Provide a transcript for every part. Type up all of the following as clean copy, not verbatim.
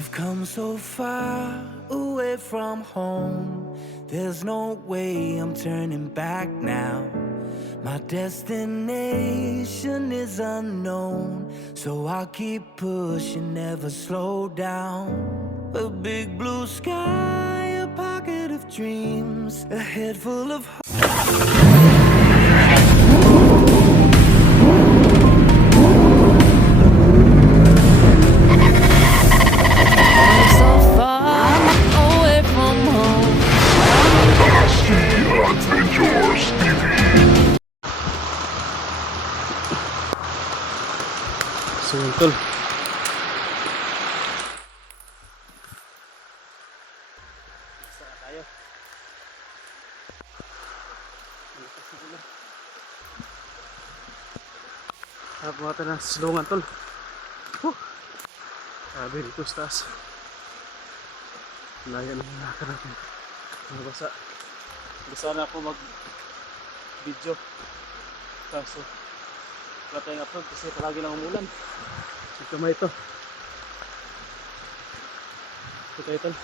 I've come so far away from home. There's no way I'm turning back now. My destination is unknown, so I'll keep pushing, never slow down. A big blue sky, a pocket of dreams, a head full of so far away from home. Adventures TV. So yun tol, saan tayo? Hanap natin ng silungan tol. Sabi dito sa taas, layan ang naka natin, nabasa. Gusto na ako mag video, kaso wala tayong upload kasi palagi lang umulan. Ito may ito. Ito tayo tol.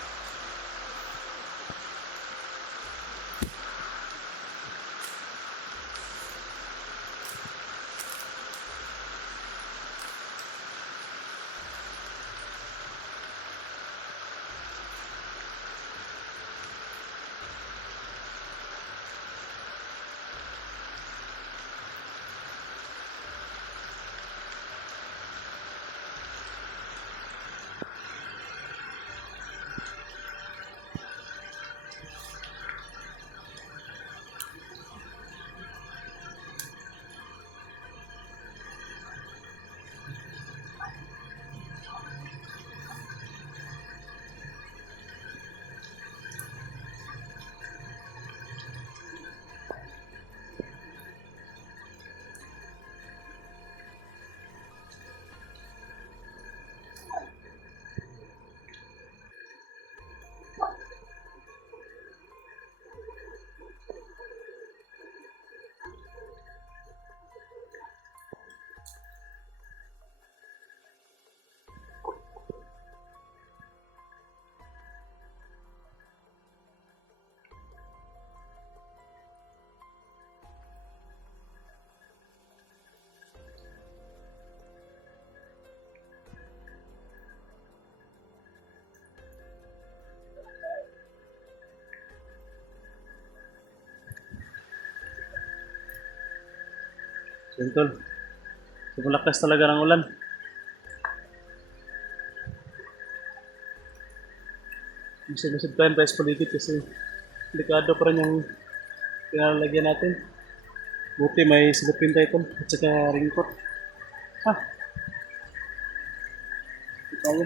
Yun tol, sobrang lakas talaga ng ulan. Masig-masig tayo tayo sa paligid kasi delikado pa rin yung pinalalagyan natin. Buti may silupin tayo tol at saka ringkot. Ha? Ito tayo.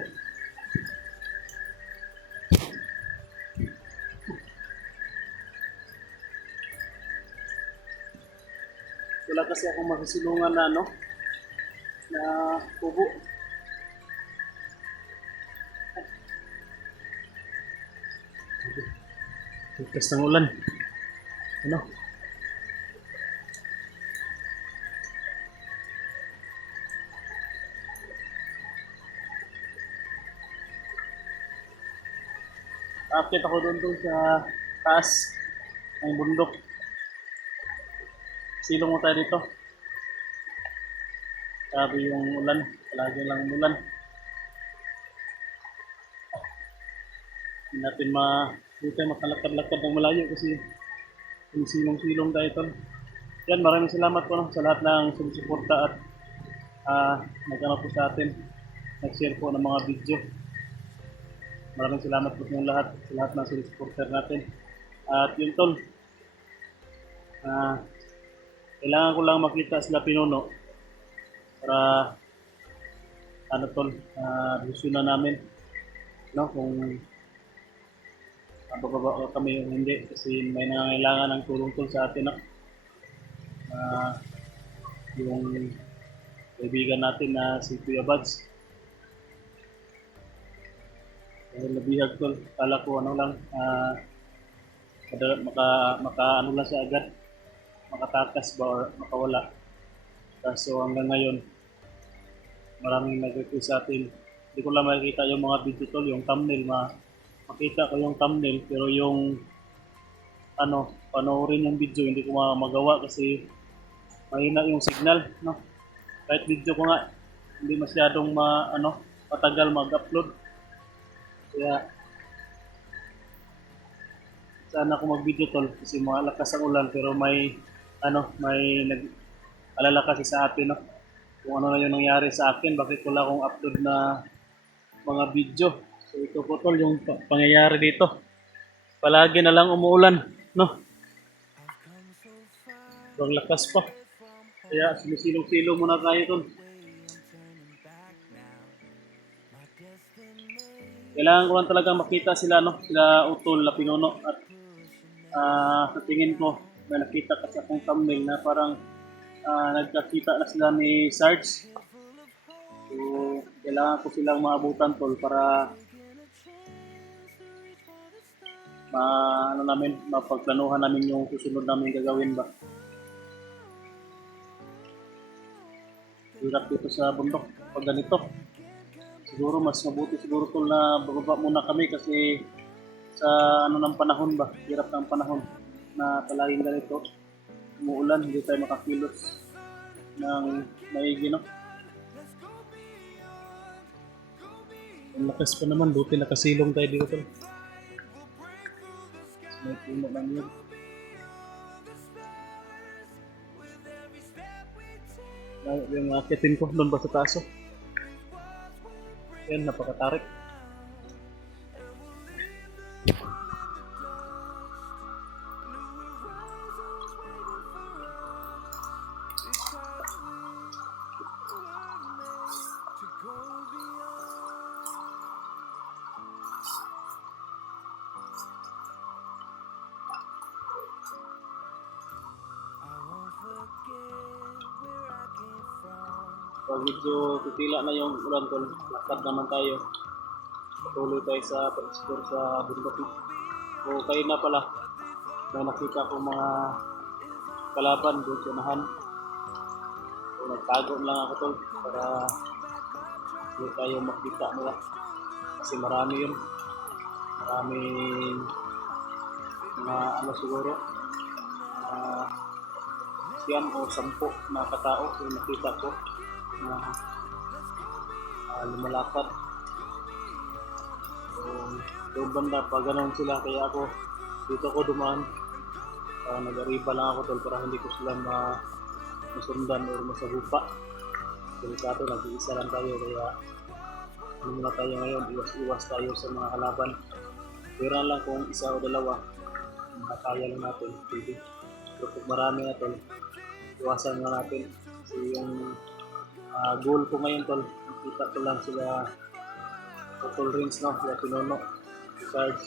Wala kasi akong makasilungan na ano, na kubo. Lakas ng ulan. Ano? Akit ako doon sa taas ng bundok. Silong mo tayo dito. Sabi yung ulan, palagi lang ulan. Hindi natin makalakad-lakad ng malayo kasi yung silong-silong tayo ito. Yan, maraming salamat po sa lahat ng sumusuporta at nag-ano po sa atin, nag-share po ng mga video. Maraming salamat po sa lahat ng sumusuporter natin. At yun tol, kailangan ko lang makita sila pinuno para ano tol, desisyonan namin no, kung bababa kami o hindi kasi may nangangailangan ng tulong tol sa atin no? Yung kaibigan natin na si Kuya Buds dahil nabihag tol, kala ko ano lang maka ano lang siya agad, makatakas ba or makawala. Kaso hanggang ngayon maraming nag-request sa atin Hindi ko lang makikita yung mga video tol, yung thumbnail, makita ko yung thumbnail, pero yung panoorin yung video, hindi ko magawa kasi mahina yung signal, no? Kahit video ko nga, hindi masyadong matagal mag-upload. Kaya, sana ako mag-video tol kasi malakas ang ulan pero may nag-alala kasi sa atin, no? Kung ano na yung nangyari sa akin, bakit wala akong upload na mga video. So ito po tol yung pangyayari dito. Palagi na lang umuulan, no? Sobrang lakas pa. Kaya sinisilong-silong muna tayo tol. Kailangan ko lang talaga makita sila, no? Sila Utol na Pinuno at sa tingin ko may nakita kasi akong thumbnail na parang nagkakita na sila ni Sarge. So, kailangan ko silang maabutan tol para mapagplanuhan namin yung susunod namin gagawin ba. Hirap dito sa bundok pag ganito. Siguro mas mabuti siguro tol na bababa muna kami kasi sa ng panahon ba, hirap ng panahon na palaging ganito. Umuulan, hindi tayo makakilos ng maigi, no? Ang lakas pa naman, buti nakasilong tayo dito tol. May puno lang yun. Yung akitin ko doon ba sa taso? Yan, napakatarik. Pag medyo tutila na yung ulan tol, lakad naman tayo. Patuloy tayo sa pag-explore sa bundok. O kayo na pala, may nakita ko mga kalaban doon sa unahan. So nagtago lang ako tol para hindi tayo makita nila. Kasi marami yun. Maraming mga siguro. Siyam o 10 na katao yung nakita ko na lumalakad. So, doon banda pa ganun sila kaya ako dito ko dumaan. Nag-arriba lang ako tol para hindi ko sila masundan o masagupa. Delikado, nag-iisa lang tayo kaya muna tayo ngayon, iwas-iwas tayo sa mga kalaban. Pero lang kung isa o dalawa, makakaya lang natin. Pwede. Pero kung marami na tol, iwasan nga natin. So yung goal ko ngayon tol, nakita ko lang sila Utol Rins, no? Sila Pinuno, si Sarge,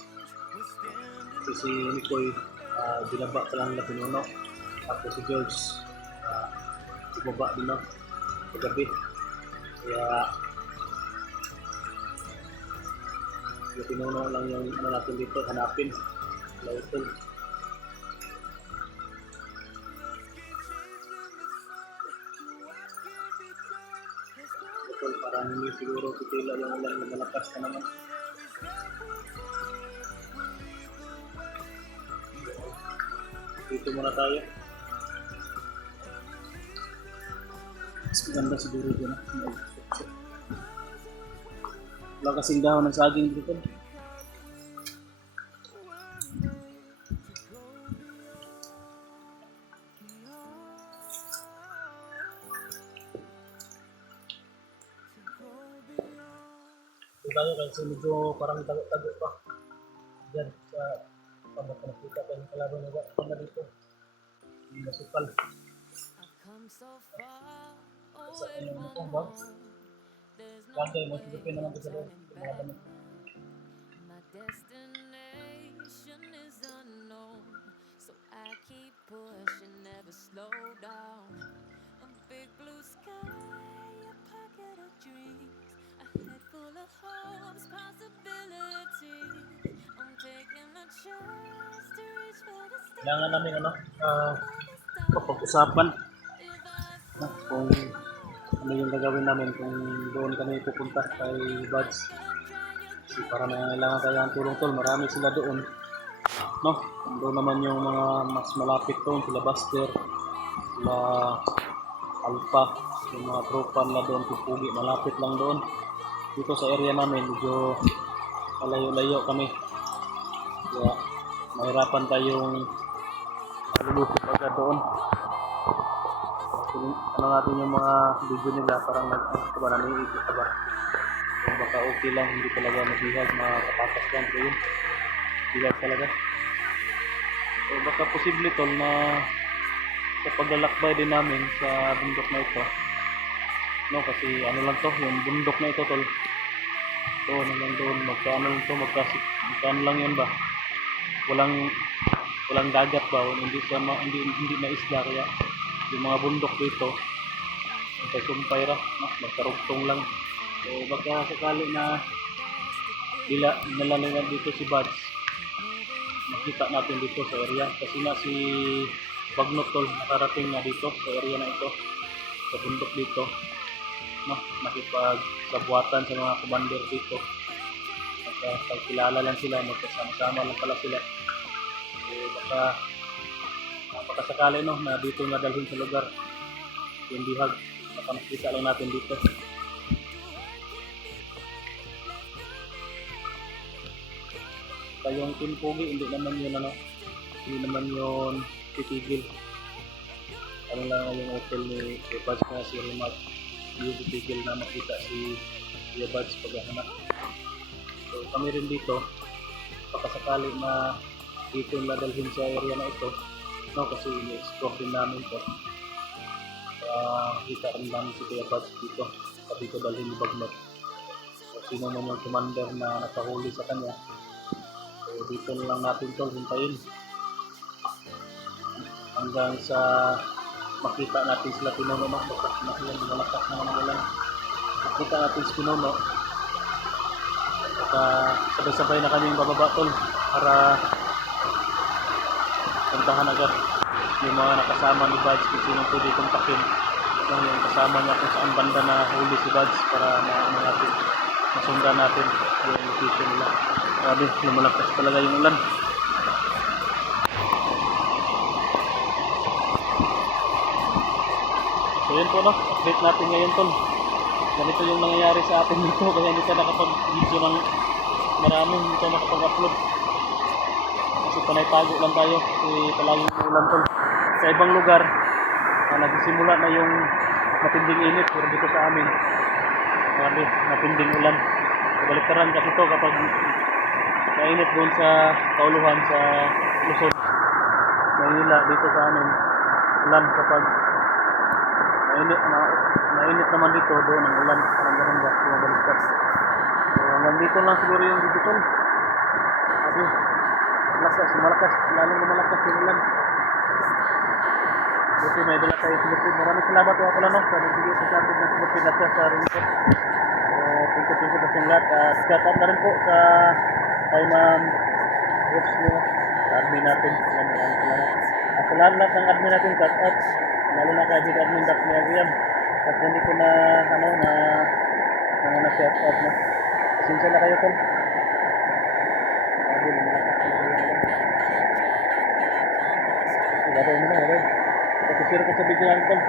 si Nicoy, binaba pa lang nila Pinuno, tapos si George, bumaba din, no? Kagabi. Kaya sila Pinuno lang yung natin dito, hanapin sila Utol. Parang hindi siguro titila yung ulan na malakas na naman. Dito muna tayo. Mas maganda siguro dyan. Wala kasing dahon ng saging dito. Tayo kasi medyo parang tago-tago pa dyan sa pagkakita tayo ng kalaban na wala dito hindi nasukal sa kanyang itong bag bagay masugapin naman ko sa loob mga damit. Kailangan namin mapag-usapan kung ano yung gagawin namin kung doon kami pupunta kay Buds. Kasi para nangangailangan tayo ng tulong tol, marami sila doon. No, doon naman yung mga mas malapit doon, sila Buster, sila Alpha, yung mga tropa nila doon, Pupugi, malapit lang doon. Dito sa area namin, medyo malayo-layo kami. Kaya mahirapan tayong lulusot agad doon. Ano natin yung mga video nila, parang naniigit ka ba? Kung baka okay lang, hindi talaga mabihag, makakapatas lang po yun. Bihag talaga. So baka posible tol na sa paglalakbay din namin sa bundok na ito. No, kasi ano lang to, yung bundok na ito tol. Doon hanggang doon, magkaano lang to, magkano lang yan ba? Walang dagat ba? Hindi na isla, kaya yung mga bundok dito sumpay-sumpay ra, no? Magkarugtong lang. So baka sakali na nalalingan dito si Buds, makita natin dito sa area, kasi nga si Bagnot tol nakarating na dito sa area na ito, sa bundok dito, no? Nakipagsabuatan sa mga commander dito, kilala lang sila, magkasama-sama lang pala sila. So baka sakali no, na dito nadalhin sa lugar yung bihag, baka makita lang natin dito. Kayong Team Pogi, hindi naman yun titigil. Ano lang yung hotel ni Buds na si Rimat, hindi yung titigil na makita si Buds paghahanap. So kami rin dito, baka sakali na dito nadalhin sa area na ito, no, kasi i-explore din namin ito. Kita rin namin si Buds dito, pati ito dalhin ni Bagnot. So sino man yung commander na nakahuli sa kanya, so dito lang natin ito hintayin hanggang sa makita natin sila Pinuno, no? Baka malakas naman ang ulan. Makita natin si Pinuno, sabay-sabay na kami yung bababa tol para puntahan agad yung mga nakasama ni Buds, kung sinong pwede kontakin yung kasama niya kung saan banda na huli si Buds, para masundan natin yung location nila. Grabe, lumalakas talaga yung ulan. So yun po, no, update natin ngayon tol. Ganito yung nangyayari sa atin dito, kaya hindi ka nakapag-video ng marami, hindi ka nakapag-upload. Kasi panay tago lang tayo, kasi palaging ulan tol. Sa ibang lugar, nagsisimula na yung matinding init, pero dito sa amin, grabe, matinding ulan. Kabaliktaran kasi to kapag mainit doon sa Kauluhan, sa Luzon, Manila, dito sa amin, ulan kapag mainit naman dito, doon ang ulan, parang ganun ba, yung baliktad. So nandito lang siguro yung video tol. Sabi, malakas, lalong lumalakas yung ulan. Buti may dala tayo sa lupid. Maraming salamat po pala, no, sa nagbigay sa atin ng lupid na siya sa Rinipot. Thank you sa lahat. Shout out na rin po sa kay Ma'am Roots nyo, sa admin natin. Maraming salamat. At sa lahat ng admin natin, shout out. Lalo na kay Big Admin Dap ni Agriam. At hindi ko na shout out na. Pasensya na kayo tol. Gagawin mo na, gagawin. Pag-share ko sa video natin tol.